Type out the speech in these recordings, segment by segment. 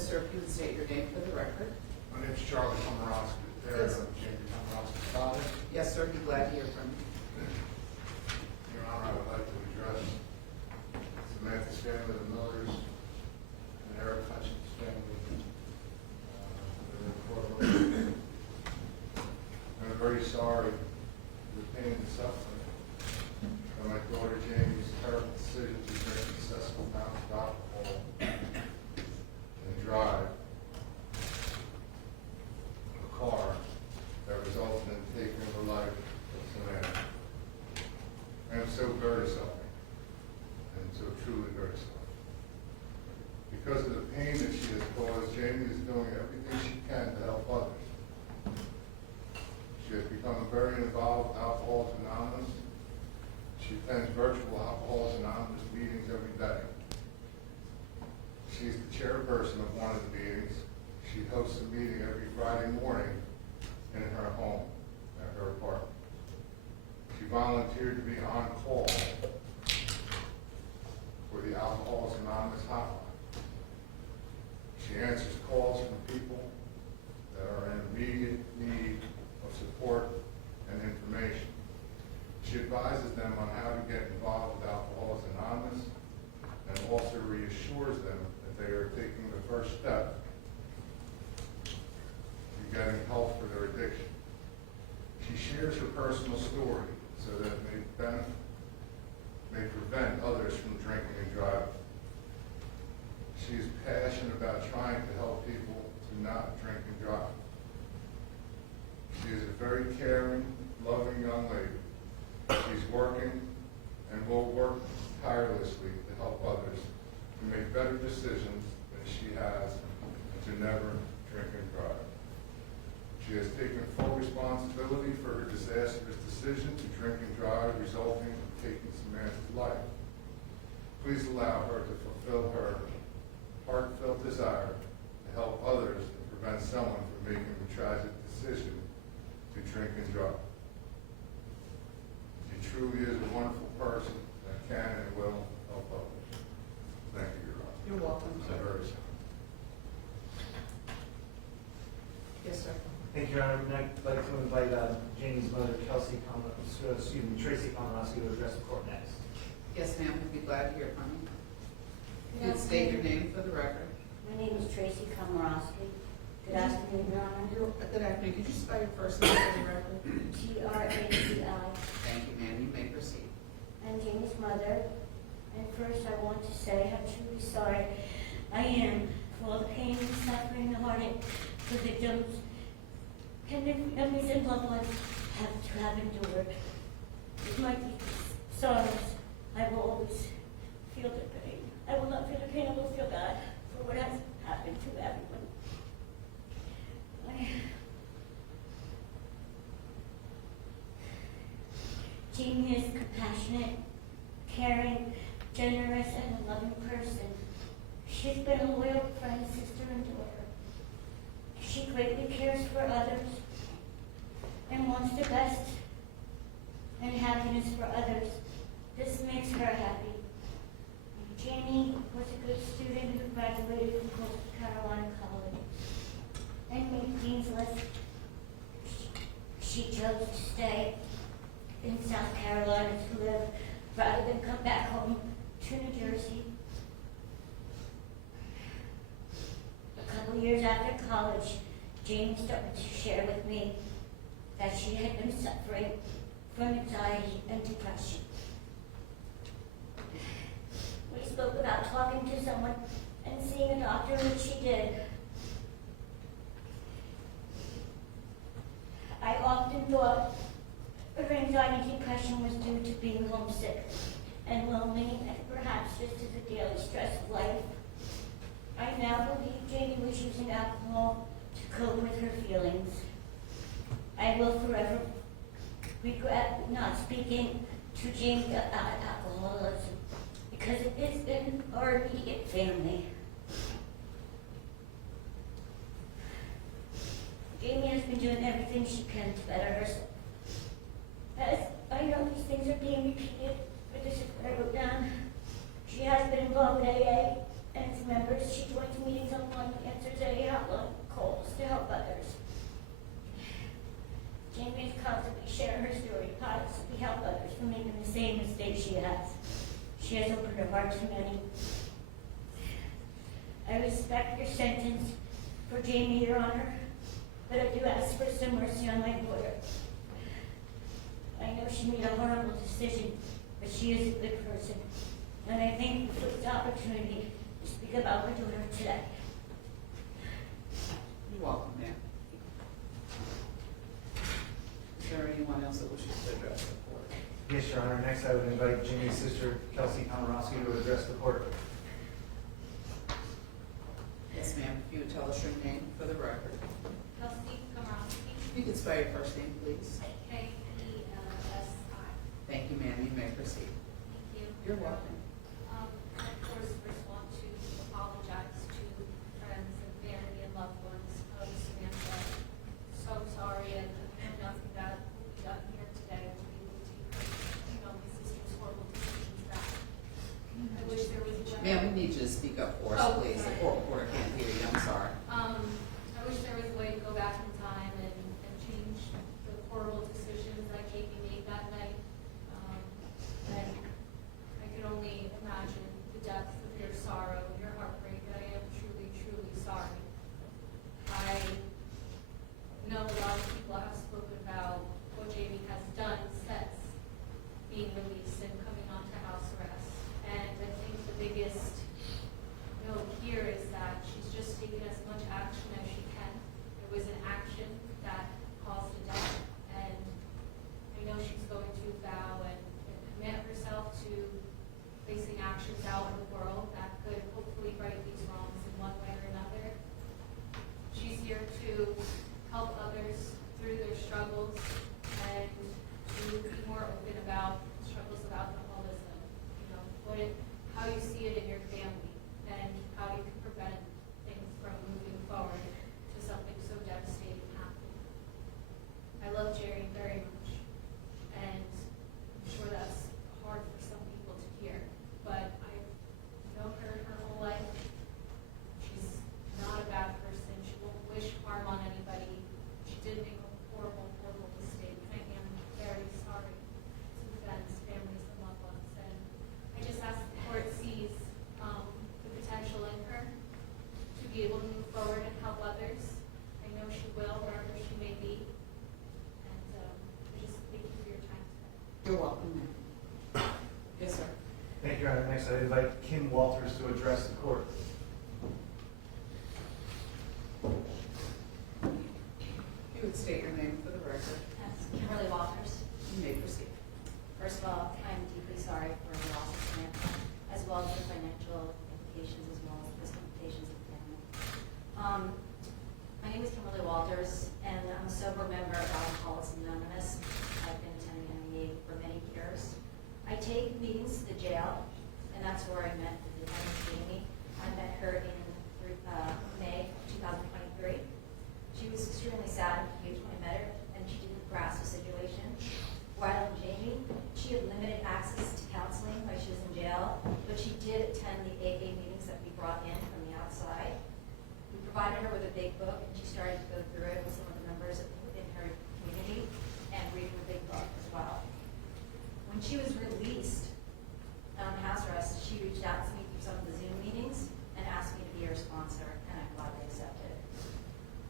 Yes, sir, if you would state your name for the record. My name is Aric Komoroski, Yes. I'm Jamie Komoroski's father. Yes, sir, be glad to hear from you. Your Honor, I would like to address Samantha's family, the Millers, and Aric Hutchinson's family. I'm very sorry for the pain and suffering of my daughter Jamie's terrible decision to drink excessive amounts of alcohol and drive a car that resulted in taking the life of Samantha. I am so very sorry, and so truly very sorry. Because of the pain that she has caused, Jamie is doing everything she can to help others. She has become very involved with Alcoholics Anonymous. She attends virtual Alcoholics Anonymous meetings every day. She's the chairperson of one of the meetings. She hosts a meeting every Friday morning in her home, at her apartment. She volunteered to be on call for the Alcoholics Anonymous hotline. She answers calls from people that are in immediate need of support and information. She advises them on how to get involved with Alcoholics Anonymous and also reassures them that they are taking the first step to getting help for their addiction. She shares her personal story so that it may prevent others from drinking and driving. She is passionate about trying to help people to not drink and drive. She is a very caring, loving young lady. She's working and will work tirelessly to help others to make better decisions than she has and to never drink and drive. She has taken full responsibility for her disastrous decision to drink and drive, resulting in taking Samantha's life. Please allow her to fulfill her heartfelt desire to help others and prevent someone from making the tragic decision to drink and drive. She truly is a wonderful person that can and will help others. Thank you, Your Honor. You're welcome, I'm sir. very sorry. Yes, sir. Thank you, Your Honor. I'd like to invite Jamie's mother, Tracy Komoroski, to address the court next. Yes, ma'am, we'd be glad to hear from you. If you would state your name for the record. My name is Tracy Komoroski. Good afternoon, Your Honor. Good afternoon. Could you spell your first name for the record? Traci. Thank you, ma'am. You may proceed. I'm Jamie's mother. And first I want to say how truly sorry I am for all the pain and suffering, the heartache the victims and their families and loved ones have endured. With my sorrows, I will always feel the pain. I will not feel the pain, I will feel bad for what has happened to everyone. Jamie is compassionate, caring, generous, and a loving person. She's been a loyal friend, sister, and daughter. She greatly cares for others and wants the best and happiness for others. This makes her happy. Jamie was a good student who graduated from Coastal Carolina College and made Dean's List. She chose to stay in South Carolina to live rather than come back home to New Jersey. A couple years after college, Jamie started to share with me that she had been suffering from anxiety and depression. We spoke about talking to someone and seeing a doctor, which she did. I often thought her anxiety and depression was due to being homesick and lonely, and perhaps just to the daily stress of life. I now believe Jamie was using alcohol to cope with her feelings. I will forever regret not speaking to Jamie about alcoholism, because it is in our immediate family. Jamie has been doing everything she can to better herself. As I know these things are being repeated, but this is what I wrote down. She has been involved with AA and its members. She joins meetings on one and too many. I respect your sentence for Jamie, Your Honor, but I do ask for some mercy on my daughter. I know she made a horrible decision, but she is a good person, and I thank you for this opportunity to speak about my daughter today. You're welcome, ma'am. Is there anyone else that wishes to address the board? Yes, Your Honor. Next, I would invite Jamie's sister, Kelsey Komoroski, to address the court. Yes, ma'am. If you would tell us your name for the record. Kelsey Komoroski, You can spell your first name, please. K-E-L-S-I. Thank you, ma'am. You may proceed. Thank you. You're welcome. I, of course, first want to apologize to friends and family and loved ones of Samantha. So sorry, and nothing that will be done here today to be able to, my sister's horrible decisions back. I wish there was a general. Ma'am, we need you to speak up for us, Oh, please. The sorry. court reporter can't hear you. I'm sorry. I wish there was a way to go back in time and change the horrible decisions that Jamie made that night. And I can only imagine the depth of your sorrow and your heartbreak. I am truly, truly sorry. I know a lot of people have spoken about what Jamie has done since being released and coming onto house arrest. And I think the biggest note here is that she's just taken as much action as she can. It was an action that caused a death, and I know she's going to vow and commit herself to facing actions out in the world that could hopefully right these wrongs in one way or another. She's here to help others through their struggles and to be more open about struggles of alcoholism. How you see it in your family and how you can prevent things from moving forward to something so devastating happening. I love Jerry very much, and I'm sure that's hard for some people to hear, but I've known her whole life. She's not a bad person. She won't wish harm on anybody. She did make a horrible, horrible mistake, and I am very sorry to the friends, families, and loved ones. And I just ask the court sees the potential in her to be able to move forward and help others. I know she will, wherever she may be. And I just thank you for your time today. You're welcome, ma'am. Yes, sir. Thank you, Your Honor. Next, I invite Kim Walters to address the court. If you would state your name for the record. That's Kimberly Walters. You may proceed. First of all, I'm deeply sorry for the loss of Samantha, as well as the financial implications, as well as the physical implications of the family. My name is Kimberly Walters, and I'm a sober member of Alcoholics Anonymous. I've been attending MEA for many years. I take meetings to the jail, and that's where I met the defendant, Jamie. I met her in May of 2023. She was extremely sad and confused when I met her, and she didn't grasp the situation. While in Jamie, she had limited access to counseling while she was in jail, but she did attend the AA meetings that we brought in from the outside. We provided her with a big book, and she started to go through it with some of the members in her community and reading the big book as well. When she was released on house arrest, she reached out to me through some of the Zoom meetings and asked me to be her sponsor, and I gladly accepted.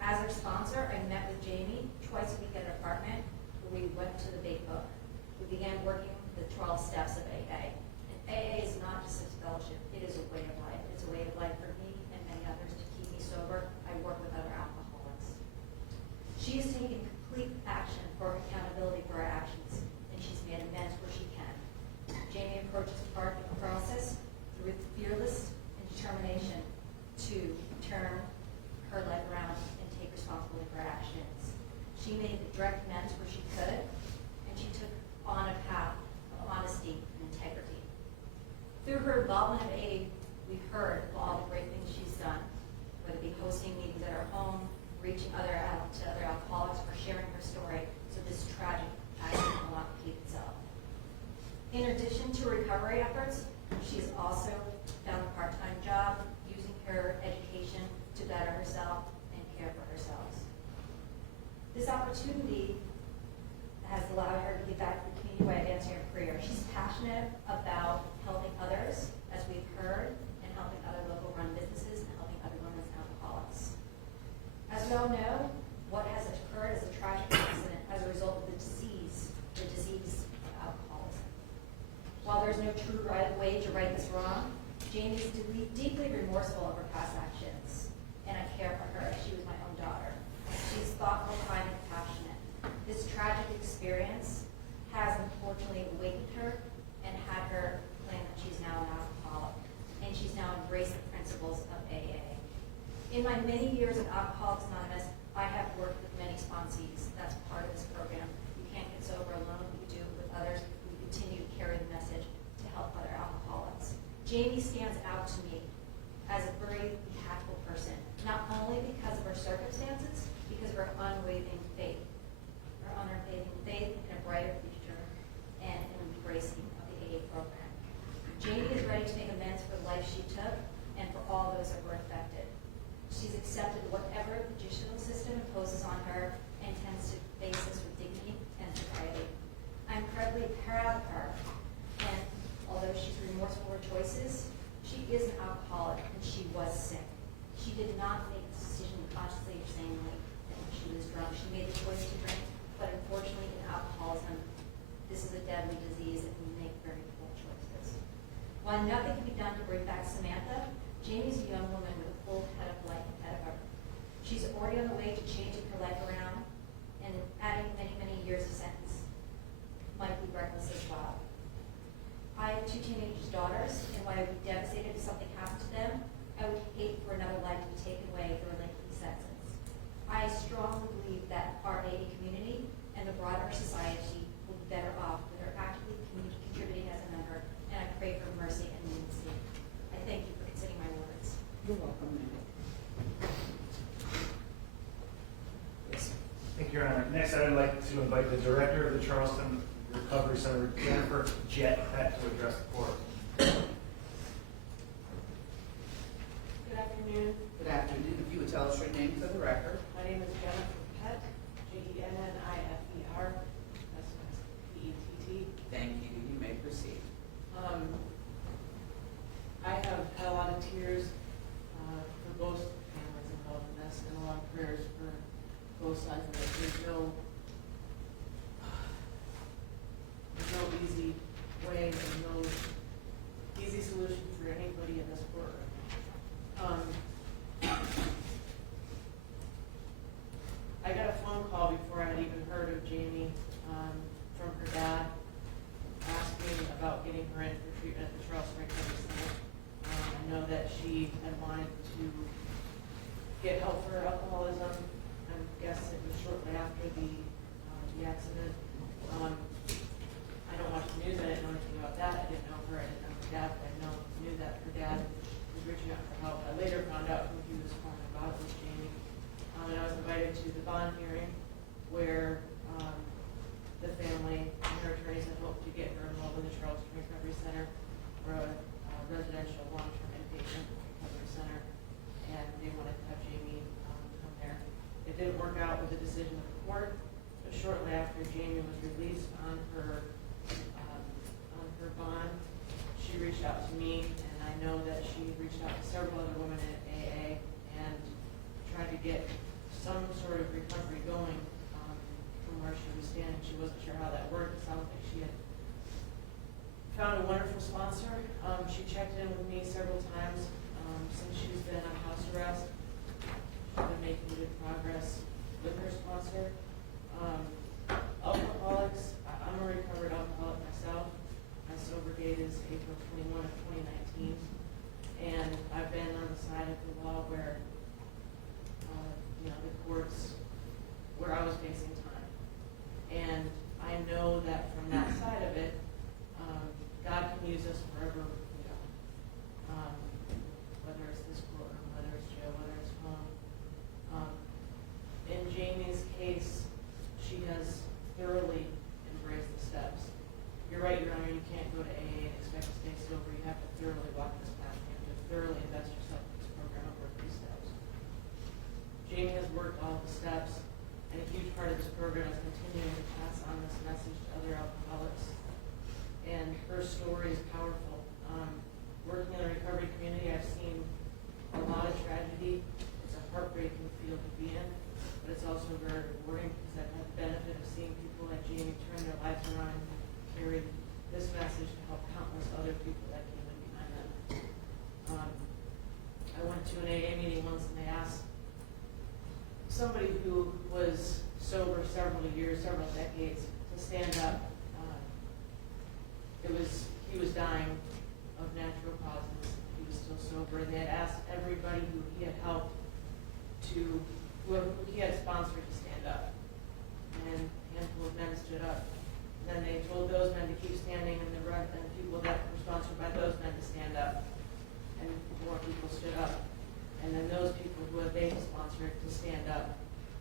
As her sponsor, I met with Jamie twice a week at her apartment, where we went to the big book. We began working the 12 steps of AA. And AA is not just a fellowship, it is a way of life. It's a way of life for me and many others to keep me sober. I work with other alcoholics. She has taken complete action for accountability for her actions, and she's made amends where she can. Jamie approaches part of the process with fearless and determination to turn her life around and take responsibility for her actions. She made the direct amends where she could, and she took on a path of honesty and integrity. Through her involvement in AA, we've heard of all the great things she's done, whether it be hosting meetings at her home, reaching other alcoholics, or sharing her story, so this tragic accident will not repeat itself. In addition to her recovery efforts, she's also found a part-time job, using her education to better herself and care for herself. This opportunity has allowed her to give back to the community by advancing her career. She's passionate about helping others, as we my many years at Alcoholics Anonymous, I have worked with many sponsees. That's part of this program. You can't get sober alone. You do it with others. We continue to carry the message to help other alcoholics. Jamie stands out to me as a very impactful person, not only because of her circumstances, because of her unwavering faith, faith in a brighter future and an embracing of the AA program. Jamie is ready to make amends for the life she took and for all those that were affected. She's accepted whatever the judicial system imposes on her and tends to face this with dignity and sobriety. I'm incredibly proud of her, and although she's remorseful for her choices, she is an alcoholic and she was sick. She did not make the decision consciously or sanely that when she was drunk. She made the choice to drink, but unfortunately in alcoholism, this is a deadly disease and we make very poor choices. While nothing can be done to bring back Samantha, Jamie's a young woman with a full head of life ahead of her. She's already on the way to changing her life around and adding many, many years of sentence. Might be reckless as well. I have 2 teenage daughters, and while I would be devastated if something happened to them, I would hate for another life to be taken away for a lengthy sentence. I strongly believe that our AA community and the broader society will be better off with her actively contributing as a member, and I pray for mercy and leniency. I thank you for considering my words. You're welcome, ma'am. Yes, sir. Thank you, Your Honor. Next, I'd like to invite the director of the Charleston Recovery Center, Jennifer Jett Peck, to address the court. Good afternoon. Good afternoon. If you would tell us your name for the record. My name is Jennifer Pett, Jennifer, P-E-T-T. Thank you. You may proceed. I have had a lot of tears for both families involved in this, and a lot of prayers for both sides of it. There's no easy way, there's no easy solution for anybody in this courtroom. I got a phone call before I had even heard of Jamie from her dad asking about getting her in for treatment at the Charleston Recovery Center. I know that she had wanted to get help for her alcoholism. I guess it was shortly after the accident. I don't watch the news. I didn't know anything about that. I didn't know her. I didn't know her dad. But I knew that her dad was reaching out for help. I later found out who he was calling about was Jamie. And I was invited to the bond hearing where the family and her attorneys had hoped to get her enrolled in the Charleston Recovery Center for a residential long-term inpatient recovery center, and they wanted to have Jamie come there. It didn't work out with the decision of the court, but shortly after Jamie was released on her bond, she reached out to me, and I know that she reached out to several other women at AA and tried to get some sort of recovery going from where she was standing. She wasn't sure how that worked. It sounded like she had found a wonderful sponsor. She checked in with me several times since she's been on house arrest. She's been making good progress with her sponsor. Alcoholics, I'm a recovered alcoholic myself. My sober date is April 21 of 2019, and I've been on the side of the law where the courts, where I was facing time. And I know that from that side of it, God can use us wherever we go. Whether it's this courtroom, whether it's jail, whether it's home. In Jamie's case, she has thoroughly embraced the steps. You're right, Your Honor, you can't go to AA and expect to stay sober. You have to thoroughly walk this path. You have to thoroughly invest yourself in this program and work these steps. Jamie has worked all the steps, and a huge part of this program is continuing to pass on this message to other alcoholics. And her story is powerful. Working in the recovery community, I've seen a lot of tragedy. It's a heartbreaking field to be in, but it's also very rewarding because I've had the benefit of seeing people like Jamie turn their lives around and carry this message to help countless other people that came in behind them. I went to an AA meeting once and they asked somebody who was sober several years, several decades, to stand up. He was dying of natural causes. He was still sober. And they had asked everybody who he had helped to, well, he had sponsored to stand up. And a handful of men stood up. Then they told those men to keep standing, and the people that were sponsored by those men to stand up. And more people stood up. And then those people who had they sponsored to stand up.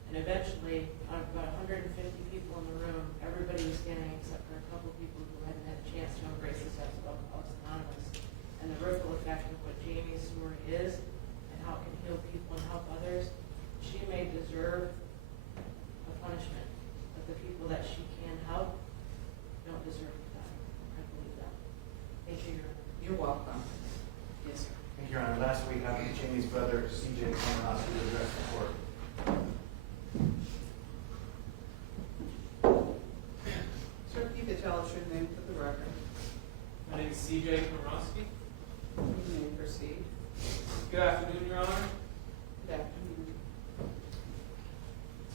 And eventually, about 150 people in the room, everybody was standing except for a couple people who hadn't had a chance to embrace this as Alcoholics Anonymous. And the ripple effect of what Jamie's story is, and how it can heal people and help others, she may deserve a punishment. But the people that she can help don't deserve to die. I believe that. Thank you, Your Honor. You're welcome. Yes, sir. Thank you, Your Honor. Last we have Jamie's brother, CJ Komoroski, to address the court. Sir, if you could tell us your name for the record. My name is CJ Komoroski. You may proceed. Good afternoon, Your Honor. Good afternoon.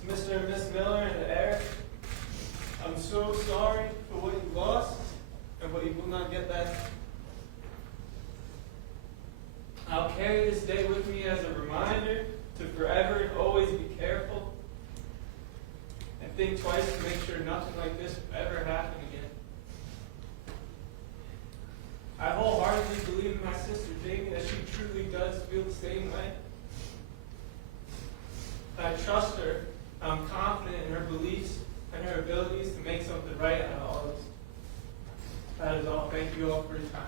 To Mr. and Miss Miller and to Aric, I'm so sorry for what you lost and what you will not get back. I'll carry this day with me as a reminder to forever and always be careful and think twice to make sure nothing like this will ever happen again. I wholeheartedly believe in my sister Jamie that she truly does feel the same way. I trust her. I'm confident in her beliefs and her abilities to make something right out of all this. That is all. Thank you all for your time.